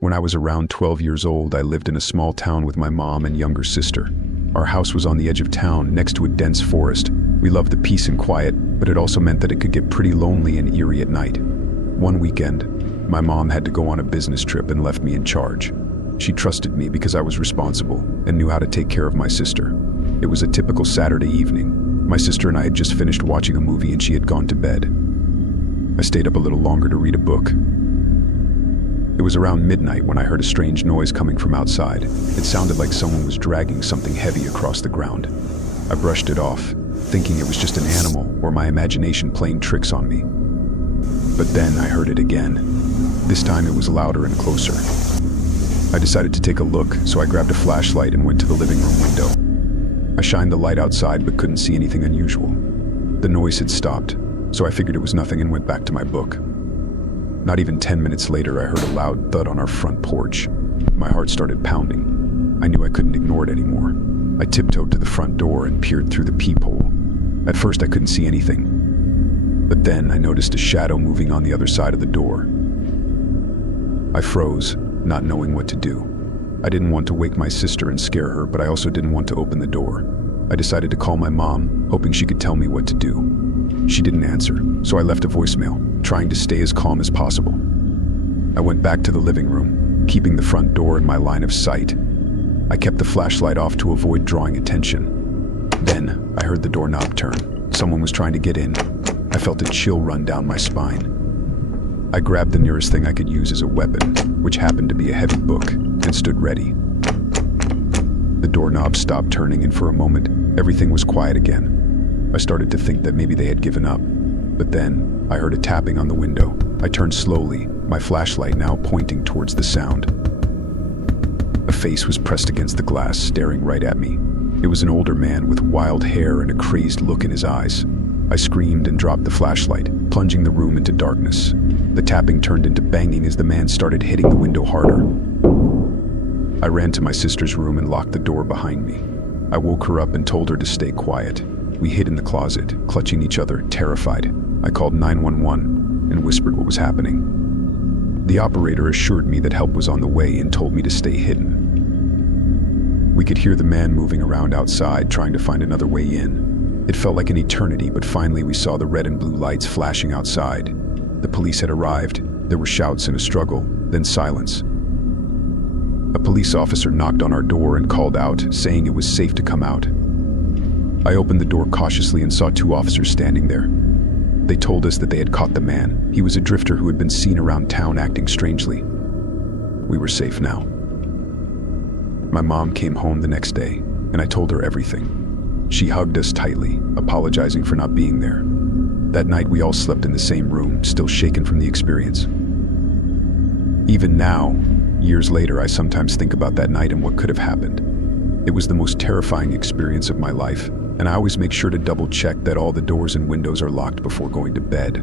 When I was around 12 years old, I lived in a small town with my mom and younger sister. Our house was on the edge of town, next to a dense forest. We loved the peace and quiet, but it also meant that it could get pretty lonely and eerie at night. One weekend, my mom had to go on a business trip and left me in charge. She trusted me because I was responsible and knew how to take care of my sister. It was a typical Saturday evening. My sister and I had just finished watching a movie and she had gone to bed. I stayed up a little longer to read a book. It was around midnight when I heard a strange noise coming from outside. It sounded like someone was dragging something heavy across the ground. I brushed it off, thinking it was just an animal or my imagination playing tricks on me. But then I heard it again. This time it was louder and closer. I decided to take a look, so I grabbed a flashlight and went to the living room window. I shined the light outside but couldn't see anything unusual. The noise had stopped, so I figured it was nothing and went back to my book. Not even 10 minutes later, I heard a loud thud on our front porch. My heart started pounding. I knew I couldn't ignore it anymore. I tiptoed to the front door and peered through the peephole. At first, I couldn't see anything. But then I noticed a shadow moving on the other side of the door. I froze, not knowing what to do. I didn't want to wake my sister and scare her, but I also didn't want to open the door. I decided to call my mom, hoping she could tell me what to do. She didn't answer, so I left a voicemail, trying to stay as calm as possible. I went back to the living room, keeping the front door in my line of sight. I kept the flashlight off to avoid drawing attention. Then, I heard the doorknob turn. Someone was trying to get in. I felt a chill run down my spine. I grabbed the nearest thing I could use as a weapon, which happened to be a heavy book, and stood ready. The doorknob stopped turning, and for a moment, everything was quiet again. I started to think that maybe they had given up. But then, I heard a tapping on the window. I turned slowly, my flashlight now pointing towards the sound. A face was pressed against the glass, staring right at me. It was an older man with wild hair and a crazed look in his eyes. I screamed and dropped the flashlight, plunging the room into darkness. The tapping turned into banging as the man started hitting the window harder. I ran to my sister's room and locked the door behind me. I woke her up and told her to stay quiet. We hid in the closet, clutching each other, terrified. I called 911 and whispered what was happening. The operator assured me that help was on the way and told me to stay hidden. We could hear the man moving around outside, trying to find another way in. It felt like an eternity, but finally we saw the red and blue lights flashing outside. The police had arrived. There were shouts and a struggle, then silence. A police officer knocked on our door and called out, saying it was safe to come out. I opened the door cautiously and saw two officers standing there. They told us that they had caught the man. He was a drifter who had been seen around town acting strangely. We were safe now. My mom came home the next day, and I told her everything. She hugged us tightly, apologizing for not being there. That night we all slept in the same room, still shaken from the experience. Even now, years later, I sometimes think about that night and what could have happened. It was the most terrifying experience of my life, and I always make sure to double check that all the doors and windows are locked before going to bed.